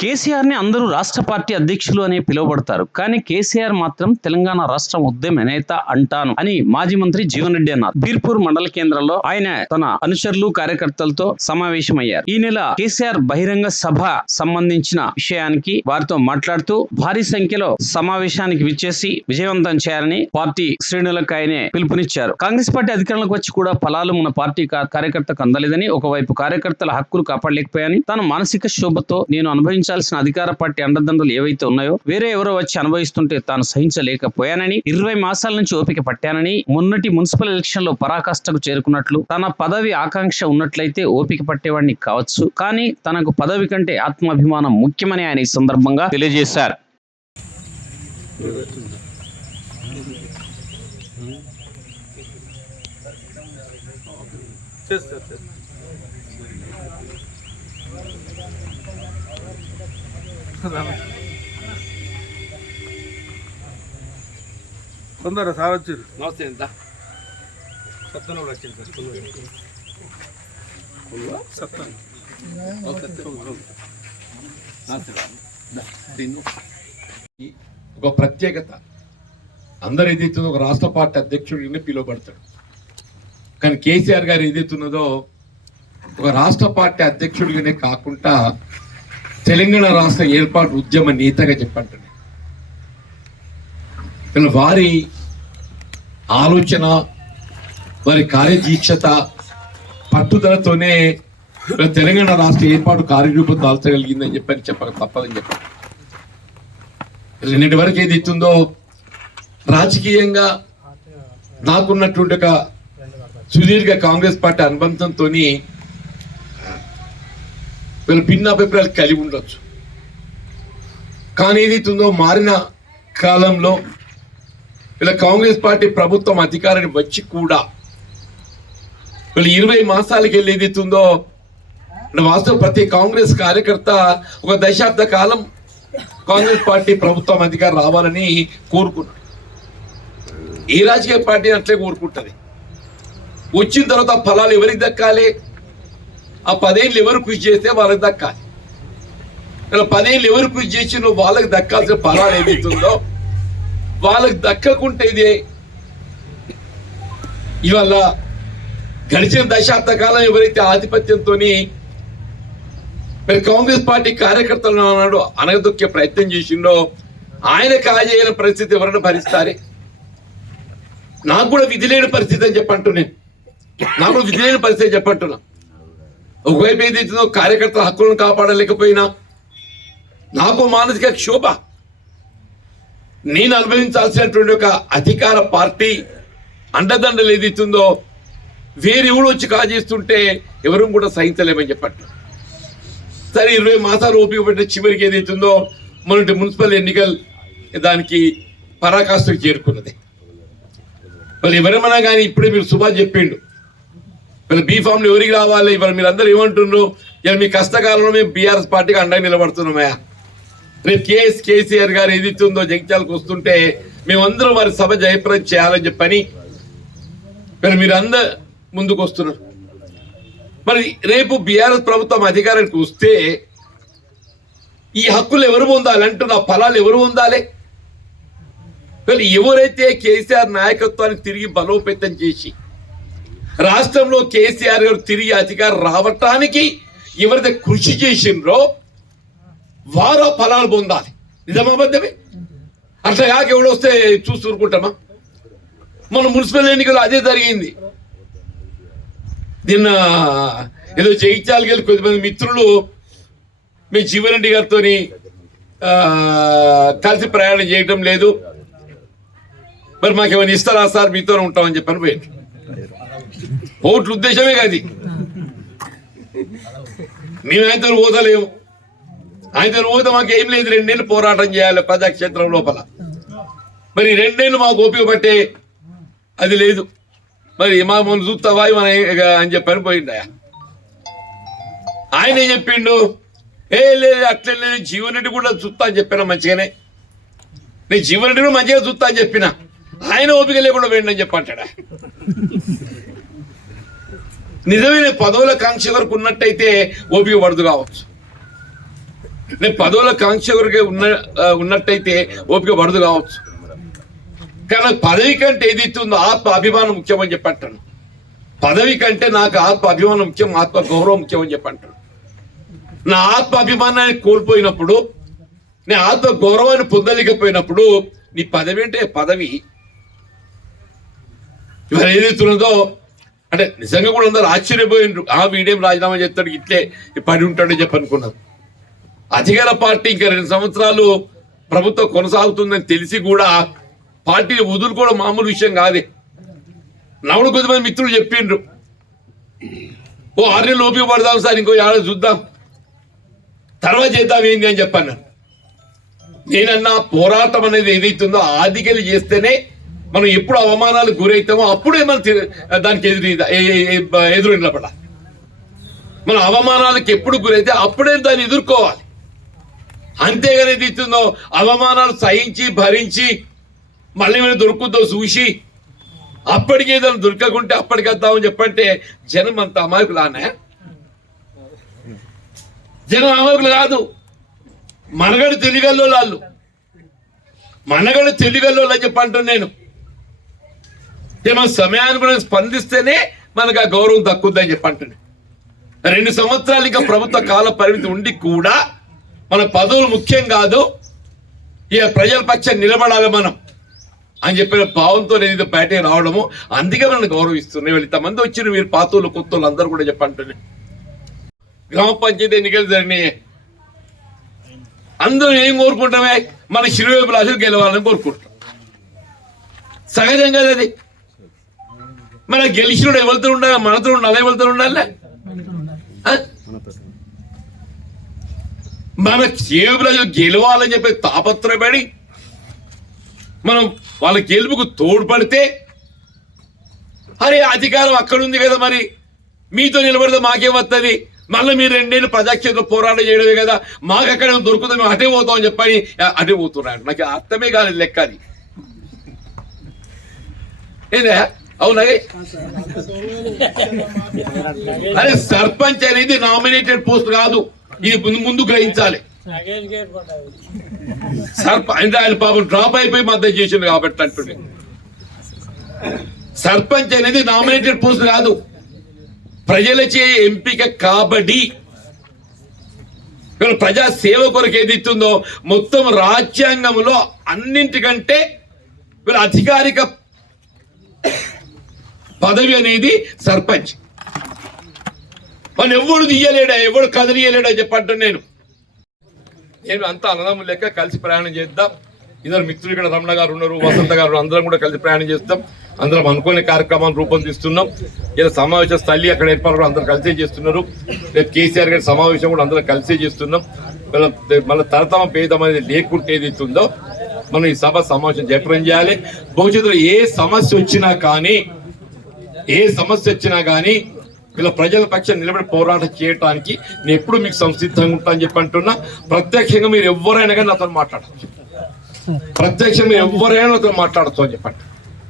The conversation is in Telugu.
కేసీఆర్ ని అందరూ రాష్ట్ర పార్టీ అధ్యక్షులు అని పిలువబడతారు. కానీ కేసీఆర్ మాత్రం తెలంగాణ రాష్ట్ర ఉద్యమ నేత అంటాను అని మాజీ మంత్రి జీవన్ రెడ్డి అన్నారు. బీర్పూర్ మండల కేంద్రంలో ఆయన తన అనుచరులు కార్యకర్తలతో సమావేశమయ్యారు. ఈ నెల కేసీఆర్ బహిరంగ సభ సంబంధించిన విషయానికి వారితో మాట్లాడుతూ భారీ సంఖ్యలో సమావేశానికి విచ్చేసి విజయవంతం చేయాలని పార్టీ శ్రేణులకు ఆయనే పిలుపునిచ్చారు. కాంగ్రెస్ పార్టీ అధికారంలోకి వచ్చి కూడా ఫలాలు మన పార్టీ కార్యకర్తకు అందలేదని, ఒకవైపు కార్యకర్తల హక్కులు కాపాడలేకపోయాని, తన మానసిక శోభతో నేను అనుభవించాల్సిన అధికార పార్టీ అండదండలు ఏవైతే ఉన్నాయో వేరే ఎవరో వచ్చి అనుభవిస్తుంటే తాను సహించలేకపోయానని, 20 మాసాల నుంచి ఓపిక పట్టానని, మొన్నటి మున్సిపల్ ఎలక్షన్ లో పరాకాష్ఠకు చేరుకున్నట్లు, తన పదవి ఆకాంక్ష ఉన్నట్లయితే ఓపిక పట్టేవాడిని కావచ్చు, కానీ తనకు పదవి కంటే ఆత్మాభిమానం ముఖ్యమని ఆయన ఈ సందర్భంగా తెలియజేశారు. తొందర సార్ వచ్చారు. నమస్తే. ఎంత సత్తన వచ్చింది సత్తన ఒక ప్రత్యేకత. అందరు ఏదైతుందో ఒక రాష్ట్ర పార్టీ అధ్యక్షుడిని పిలువబడతాడు. కానీ కేసీఆర్ గారు ఏదైతున్నదో ఒక రాష్ట్ర పార్టీ అధ్యక్షుడిగానే కాకుండా తెలంగాణ రాష్ట్ర ఏర్పాటు ఉద్యమ నేతగా చెప్పంటాడు. వారి ఆలోచన, వారి కార్యదీక్షత, పట్టుదలతోనే తెలంగాణ రాష్ట్ర ఏర్పాటు కార్యరూపం దాల్చగలిగిందని చెప్పని చెప్పక తప్పదని చెప్పారు. నిన్నటి వరకు ఏది ఇస్తుందో రాజకీయంగా నాకున్నటువంటి ఒక సుదీర్ఘ కాంగ్రెస్ పార్టీ అనుబంధంతో వీళ్ళు భిన్న అభిప్రాయాలు కలిగి ఉండొచ్చు. కానీ ఏదైతుందో మారిన కాలంలో వీళ్ళ కాంగ్రెస్ పార్టీ ప్రభుత్వం అధికారాన్ని వచ్చి కూడా వీళ్ళు 20 మాసాలకి వెళ్ళి ఏదైతుందో వాస్తవం ప్రతి కాంగ్రెస్ కార్యకర్త ఒక దశాబ్ద కాలం కాంగ్రెస్ పార్టీ ప్రభుత్వం అధికారం రావాలని కోరుకున్నాడు. ఏ రాజకీయ పార్టీ అట్లే కోరుకుంటుంది. వచ్చిన తర్వాత ఫలాలు ఎవరికి దక్కాలి? ఆ 10 ఏళ్ళు ఎవరు కృషి చేస్తే వాళ్ళకి దక్కాలి. ఇలా 10 ఏళ్ళు ఎవరు కృషి చేసినో వాళ్ళకి దక్కాల్సిన ఫలాలు ఏదైతుందో వాళ్ళకి దక్కకుంటే ఇదే ఇవాళ గడిచిన దశాబ్ద కాలం ఎవరైతే ఆధిపత్యంతో మరి కాంగ్రెస్ పార్టీ కార్యకర్తలు అన్నాడు అనగదొక్కే ప్రయత్నం చేసిండో ఆయన కాజేయని పరిస్థితి ఎవరైనా భరిస్తారే? నాకు కూడా విధి లేని పరిస్థితి అని చెప్పంటున్నాను. నాకు కూడా విధి లేని పరిస్థితి చెప్పంటున్నా. ఒకవైపు ఏదైతుందో కార్యకర్తల హక్కులను కాపాడలేకపోయినా నాకు మానసిక క్షోభ, నేను అనుభవించాల్సినటువంటి ఒక అధికార పార్టీ అండదండలు ఏదైతుందో వేరే ఎవరు వచ్చి కాజేస్తుంటే ఎవరు కూడా సహించలేమని చెప్పట్టు. సరే 20 మాసాలు ఓపిక పట్టిన చివరికి ఏదైతుందో మొన్నటి మున్సిపల్ ఎన్నికలు దానికి పరాకాష్ఠకు చేరుకున్నది. వాళ్ళు ఎవరేమన్నా కానీ ఇప్పుడే మీరు సుభాష్ చెప్పిండు వీళ్ళ బీఫామ్లు ఎవరికి రావాలి? ఇవాళ మీరు అందరూ ఏమంటున్నారు? ఇలా మీ కష్టకాలంలో మేము బీఆర్ఎస్ పార్టీకి అండగా నిలబడుతున్నామయా. రేపు కేసీఆర్ గారు ఏదైతుందో జగిత్యాలకు వస్తుంటే మేమందరం వారి సభ జయప్రదం చేయాలని చెప్పని మీరు అందరు ముందుకు వస్తున్నారు. మరి రేపు బీఆర్ఎస్ ప్రభుత్వం అధికారానికి వస్తే ఈ హక్కులు ఎవరు పొందాలి అంటున్న ఫలాలు ఎవరు పొందాలి? ఎవరైతే కేసీఆర్ నాయకత్వాన్ని తిరిగి బలోపేతం చేసి రాష్ట్రంలో కేసీఆర్ గారు తిరిగి అధికారం రావటానికి ఎవరైతే కృషి చేసిండ్రో వారు ఫలాలు పొందాలి. నిజమాబద్ధమే. అట్లా కాక ఎవడు వస్తే చూసి ఊరుకుంటామా? మన మున్సిపల్ ఎన్నికలు అదే జరిగింది. నిన్న ఏదో జగిత్యాలకి వెళ్ళి కొద్దిమంది మిత్రులు మీ జీవన్ రెడ్డి గారితో కలిసి ప్రయాణం చేయటం లేదు, మరి మాకేమైనా ఇస్తారా సార్, మీతోనే ఉంటామని చెప్పని పోయింది. ఓట్ల ఉద్దేశమే కాదు. మేము ఆయనతో పోతలేము. ఆయనతో పోతే మాకు ఏం లేదు. 2 నెలలు పోరాటం చేయాలి ప్రజాక్షేత్రం లోపల. మరి 2 నెలలు మాకు ఓపిక పట్టే అది లేదు. మరి మా మనం చూస్తావా మన అని చెప్పని పోయిండా. ఆయన ఏం చెప్పిండు? లేదు అట్లే లేదు, జీవన్ రెడ్డి కూడా చూస్తా అని చెప్పిన మంచిగానే, నేను జీవన్ రెడ్డి కూడా మంచిగా చూస్తా అని చెప్పిన. ఆయన ఓపిక లేకుండా పోయిండు అని చెప్పంటాడా? నిజమైన పదవుల కాంక్ష వరకు ఉన్నట్టయితే ఓపిక పడదు కావచ్చు. నేను పదవుల కాంక్ష వరకే ఉన్నట్టయితే ఓపిక పడదు కావచ్చు, కానీ పదవి కంటే ఏది ఇస్తుందో ఆత్మ అభిమానం ముఖ్యం అని చెప్పంటాను. పదవి కంటే నాకు ఆత్మ అభిమానం ముఖ్యం, ఆత్మ గౌరవం ముఖ్యం అని చెప్పంటాను. నా ఆత్మ అభిమానాన్ని కోల్పోయినప్పుడు, నేను ఆత్మ గౌరవాన్ని పొందలేకపోయినప్పుడు నీ పదవి అంటే పదవి ఇవాళ ఏదైతున్నదో అంటే నిజంగా కూడా అందరూ ఆశ్చర్యపోయినరు. వీడేం రాజీనామా చేస్తాడు, ఇట్లే పడి ఉంటాడని చెప్పి అనుకున్నారు. అధికార పార్టీ ఇంకా 2 సంవత్సరాలు ప్రభుత్వం కొనసాగుతుందని తెలిసి కూడా పార్టీని వదులుకోవడం మామూలు విషయం కాదే. నవ్వుడు కొద్దిమంది మిత్రులు చెప్పిండ్రు, 6 నెలలు ఓపిక పడదాం సార్, ఇంకో 6 చూద్దాం, తర్వాత చేద్దాం ఏంది అని చెప్పాను. నేనన్నా పోరాటం అనేది ఏదైతుందో ఆదికెళ్ళి చేస్తేనే మనం ఎప్పుడు అవమానాలకు గురవుతామో అప్పుడే మనం దానికి ఎదురు నిలబడాలి. మనం అవమానాలకు ఎప్పుడు గురైతే అప్పుడే దాన్ని ఎదుర్కోవాలి. అంతేగాని ఏదైతుందో అవమానాలు సహించి భరించి మళ్ళీ మేము దొరుకుతుందో చూసి అప్పటికి ఏదైనా దొరకకుంటే అప్పటికి వద్దామని చెప్పంటే జనం అంత అమాయకులానే. జనం అమాయకులు కాదు, మనగడు తెలియగల్లో వాళ్ళు, మనగడు తెలియగల్లో అని చెప్పంటాను నేను. మన సమయాన్ని మనం స్పందిస్తేనే మనకు ఆ గౌరవం తక్కువద్దని చెప్పంటున్నాను. 2 సంవత్సరాలు ఇంకా ప్రభుత్వ కాల పరిమితి ఉండి కూడా మన పదవులు ముఖ్యం కాదు, ఇక ప్రజల పక్షాన్ని నిలబడాలి మనం అని చెప్పిన భావంతో నేను బయటకు రావడము, అందుకే మనం గౌరవిస్తున్నాయి. వీళ్ళు ఇంతమంది వచ్చిన మీరు పాతోళ్ళు కొత్తోళ్ళు అందరూ కూడా చెప్పంటున్నాను. గ్రామ పంచాయతీ ఎన్నికలు జరిగినాయి, అందరూ ఏం కోరుకుంటామే, మన శిరువేపులాసులు గెలవాలని కోరుకుంటాం. సహజంగా అది మన గెలిచినోడు ఎవరితో ఉండాలి, మనతో ఉండాలి, ఎవరితో ఉండాలి, మన శిరువేపులాసులు గెలవాలని చెప్పి తాపత్రపడి మనం వాళ్ళ గెలుపుకు తోడ్పడితే, అరే అధికారం అక్కడ ఉంది కదా, మరి మీతో నిలబడితే మాకేమవుతుంది, మళ్ళీ మీరు 2 ఏళ్ళు ప్రజాక్షేత్రంలో పోరాటం చేయడమే కదా, మాకు అక్కడ దొరుకుతుంది, మేము అటే పోతాం అని చెప్పని అటే పోతున్నాడు. నాకు అర్థమే కాలేదు లెక్క అది. ఏదా అవునా? అరే సర్పంచ్ అనేది నామినేటెడ్ పోస్ట్ కాదు, ఇది ముందు గ్రహించాలి. అంటే ఆయన పాపం డ్రాప్ అయిపోయి మద్దతు చేసిండు కాబట్టి అంటుండే. సర్పంచ్ అనేది నామినేటెడ్ పోస్ట్ కాదు, ప్రజలచే ఎంపిక కాబట్టి ప్రజా సేవ కొరకు ఏది ఇస్తుందో మొత్తం రాజ్యాంగంలో అన్నింటికంటే వీళ్ళ అధికారిక పదవి అనేది సర్పంచ్. వాళ్ళు ఎవడు తీయలేడా, ఎవడు కదిలియలేడా చెప్పంటాను నేను. అంతా అన్నదమ్ములు లెక్క కలిసి ప్రయాణం చేద్దాం. ఇద్దరు మిత్రులు ఇక్కడ రమణ గారు ఉన్నారు, వసంత గారు, అందరం కూడా కలిసి ప్రయాణం చేస్తాం. అందరం అనుకునే కార్యక్రమాలు రూపొందిస్తున్నాం. ఇలా సమావేశ స్థలి అక్కడ ఏర్పాటు కూడా అందరూ కలిసే చేస్తున్నారు. రేపు కేసీఆర్ గారి సమావేశం కూడా అందరం కలిసే చేస్తున్నాం. మళ్ళీ తరతమ భేదం అనేది లేకుంటే ఏదైతుందో మనం ఈ సభ సమావేశం జయప్రదం చేయాలి. భవిష్యత్తులో ఏ సమస్య వచ్చినా కానీ ఇలా ప్రజల పక్షాన్ని నిలబడి పోరాటం చేయడానికి నేను ఎప్పుడు మీకు సంసిద్ధంగా ఉంటా అని చెప్పి అంటున్నా. ప్రత్యక్షంగా మీరు ఎవరైనా కానీ నాతో మాట్లాడచ్చు, ప్రత్యక్షంగా మీరు ఎవరైనా నాతో మాట్లాడచ్చు అని చెప్పండి.